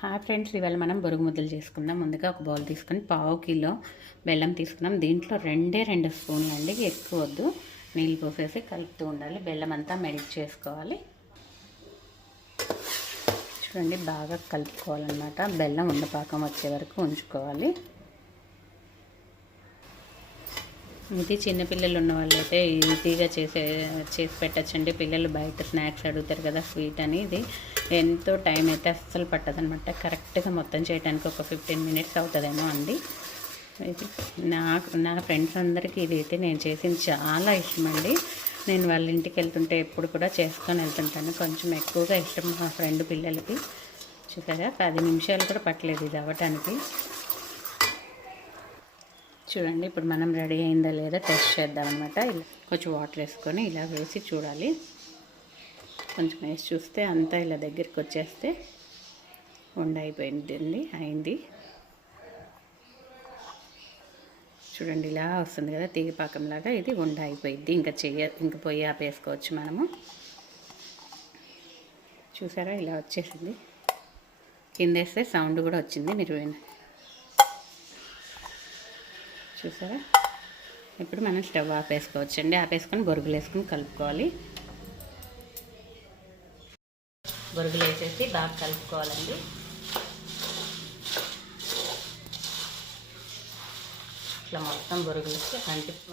Hi friends, ఇవాళ మనం బొరుగు ముద్దలు చేసుకుందాం. ముందుగా ఒక బౌల్ తీసుకొని పావు కిలో బెల్లం తీసుకున్నాం. దీంట్లో 2 స్పూన్లు అండి, ఎక్కువ వద్దు. నీళ్ళు పోసేసి కలుపుతూ ఉండాలి. బెల్లం అంతా మెల్ట్ చేసుకోవాలి. చూడండి, బాగా కలుపుకోవాలన్నమాట. బెల్లం ఉండపాకం వచ్చే వరకు ఉంచుకోవాలి. ఇది చిన్నపిల్లలు ఉన్న వాళ్ళైతే ఈజీగా చేసి పెట్టచ్చండి. పిల్లలు బయట స్నాక్స్ అడుగుతారు కదా స్వీట్ అని. ఇది ఎంతో టైం అయితే అస్సలు పట్టదనమాట. కరెక్ట్గా మొత్తం చేయడానికి ఒక 15 మినిట్స్ అవుతుందేమో అండి. ఇది నా ఫ్రెండ్స్ అందరికీ ఇది అయితే నేను చేసింది చాలా ఇష్టం అండి. నేను వాళ్ళ ఇంటికి వెళ్తుంటే ఎప్పుడు కూడా చేసుకొని వెళ్తుంటాను. కొంచెం ఎక్కువగా ఇష్టం మా ఫ్రెండ్ పిల్లలకి. చూసారా, 10 నిమిషాలు కూడా పట్టలేదు ఇది అవ్వటానికి. చూడండి, ఇప్పుడు మనం రెడీ అయిందా లేదా టెస్ట్ చేద్దాం అనమాట. ఇలా కొంచెం వాటర్ వేసుకొని ఇలా వేసి చూడాలి. కొంచెం వేసి చూస్తే అంతా ఇలా దగ్గరికి వచ్చేస్తే అయింది. చూడండి, ఇలా వస్తుంది కదా తీగపాకంలాగా. ఇది అయిపోయింది. ఇంకా పొయ్యి ఆపేసుకోవచ్చు మనము. చూసారా, ఇలా వచ్చేసింది. కింద వేస్తే సౌండ్ కూడా వచ్చింది, మీరు చూసారా. ఇప్పుడు మనం స్టవ్ ఆపేసుకోవచ్చండి. ఆపేసుకొని బొరుగులు వేసుకొని కలుపుకోవాలి. బొరుగులు వేసేసి బాగా కలుపుకోవాలండి. ఇట్లా మొత్తం బొరుగులు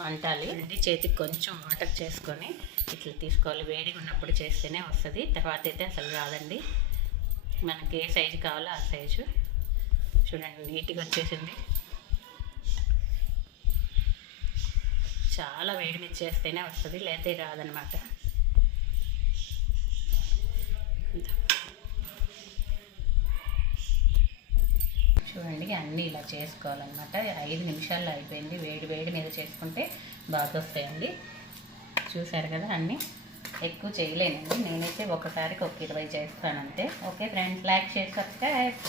అంటాలి. చేతికి కొంచెం వాటర్ చేసుకొని ఇట్లా తీసుకోవాలి. వేడిగా ఉన్నప్పుడు చేస్తేనే వస్తుంది, తర్వాత అయితే అసలు రాదండి. మనకి ఏ సైజు కావాలో ఆ సైజు. చూడండి, నీట్గా వచ్చేసింది. చాలా వేడి మీద చేస్తేనే వస్తుంది, లేకపోతే రాదనమాట. చూడండి, అన్నీ ఇలా చేసుకోవాలన్నమాట. 5 నిమిషాల్లో అయిపోయింది. వేడి మీద చేసుకుంటే బాగా వస్తాయండి. చూసారు కదా, అన్నీ ఎక్కువ చేయలేనండి నేనైతే. ఒకసారికి ఒక 20 చేస్తానంతే. ఓకే ఫ్రెండ్స్, లైక్ చేసి సబ్స్క్రైబ్.